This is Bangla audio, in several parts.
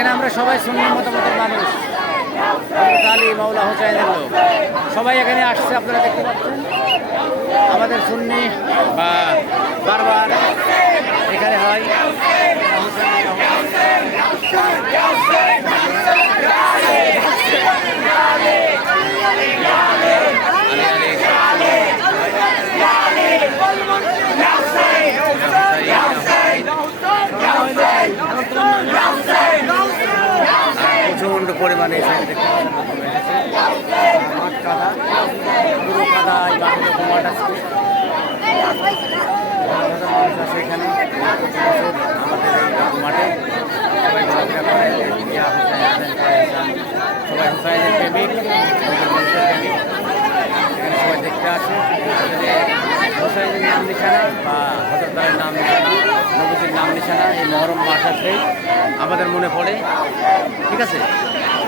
এখানে আমরা সবাই সুন্নি মতামতের মানুষ। আলী মাওলা হোসাইনের লোক। সবাই এখানে আসছে, আপনারা দেখতে পাচ্ছেন। আমাদের সুন্নি বা বারবার এখানে হয় আলী আলী পরিমাণে এখানে এই মাঠ আছে। এখানে। আমাদের মাঠে সবাই ঘোরাফেরা করে হোসাইন হাসান সবাই হোসাইনের প্রেমিক প্রেমিক। এখানে নাম নিশানা বা হজরতারের নাম নিশানা, নবীজির এই মহরম মাস আসলেই আমাদের মনে পড়ে। ঠিক আছে?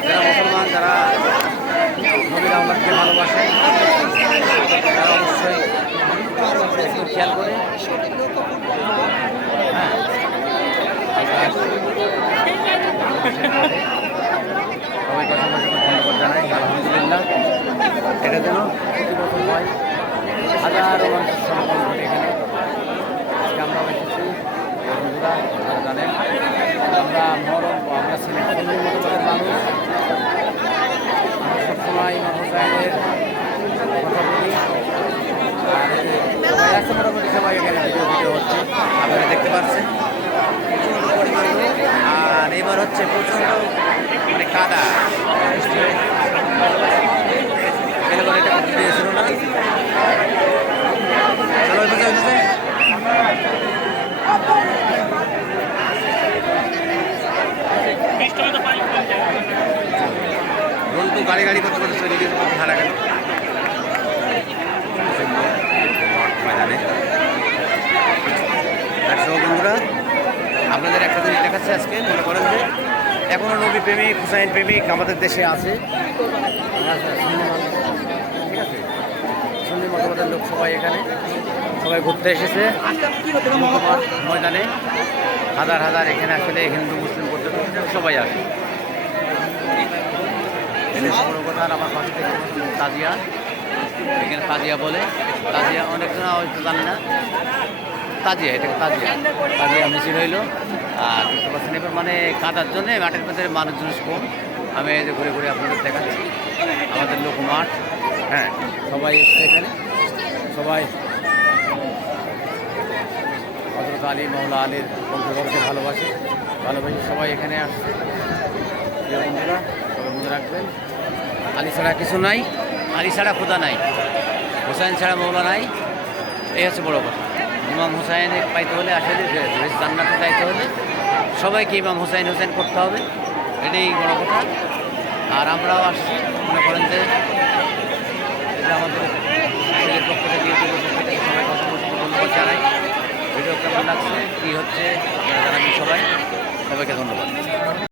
যারা মুসলমান, যারা নবীর আহ্লাদকে ভালোবাসে, তারা অবশ্যই খেয়াল করে। সবাইকে অসংখ্য ধন্যবাদ জানাই। আলহামদুলিল্লাহ। এটা যেন প্রতি বছর হয় হাজারো মানুষের সমাগম ঘটে এখানে আজকে আমরাও এসেছি বন্ধুরা আপনারা জানেন আমরা মহরম আমরা সিলেটের মতো মানুষ আমরা সবসময় ইমাম হোসাইনের কথা বলি আর এই যে সবাই আছে মোটামুটি সবাই এখানে ভিডিও ভিডিও হচ্ছে আপনারা দেখতে পাচ্ছেন প্রচণ্ড পরিমাণ লোক। আর এবার হচ্ছে প্রচণ্ড মানে কাদা দিয়েছিল না? চলো ওই পাশে, রন্টু গাড়ি গাড়ি করতে করতে শরীরে ভাড়া গেল। দেখছ বন্ধুরা আপনাদের একটা জিনিস দেখাচ্ছে আজকে মনে করেন যে এখনও নবী প্রেমিক, হুসাইন প্রেমিক আমাদের দেশে আছে। ঠিক আছে? লোক সবাই এখানে। সবাই ঘুরতে এসেছে। ময়দানে হাজার হাজার এখানে আসলে হিন্দু, মুসলিম পর্যটক সবাই আসে। বড় তাজিয়া। এখানে তাজিয়া বলে। তাজিয়া অনেকজন হয়তো জানে না। তাজিয়া, এটাকে তাজিয়া। তাজিয়া মিছিল হইল। আর দেখতে পাচ্ছেন এবার মানে কাদার জন্য মাঠের ভেতরে মানুষ জিনিস কম। আমি এই যে ঘুরে ঘুরে আপনাদের দেখাচ্ছি। আমাদের লোক মাঠ হ্যাঁ সবাই এসছে এখানে। সবাই হজরত আলী মৌলা আলীর বন্ধুবর্গকে ভালোবাসে। ভালোবাসে সবাই এখানে আসছে। বন্ধুরা, সবাই মনে রাখবেন, আলী ছাড়া কিছু নাই, আলী ছাড়া খোদা নাই। হোসাইন ছাড়া মৌলা নাই। এই হচ্ছে বড় কথা। ইমাম হোসাইন পাইতে হলে আসলে জান্নাতে যাইতে হলে সবাইকে ইমাম হোসাইন হোসেন করতে হবে, এটাই বড় কথা। আর আমরাও আসছি, মনে করেন যে আমাদের পক্ষ থেকে জানাই ভিডিও কেমন লাগছে, কী হচ্ছে, আপনারা সবাই। সবাইকে ধন্যবাদ।